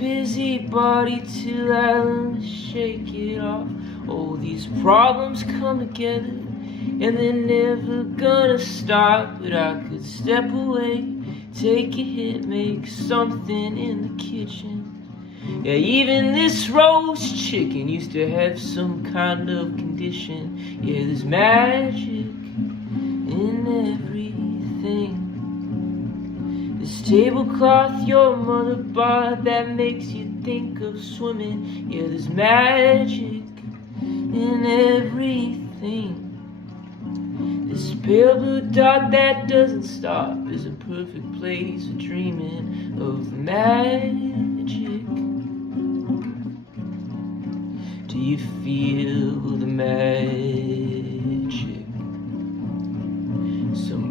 busybody till I learn to shake it off. All these problems come together and they're never gonna stop. But I could step away, take a hit, make something in the kitchen. Yeah, even this roast chicken used to have some kind of condition. Yeah, there's magic in everything. This tablecloth your mother bought that makes you think of swimming. Yeah, there's magic in everything. This pale blue dot that doesn't stop is a perfect place for dreaming of the magic. Do you feel the magic? Some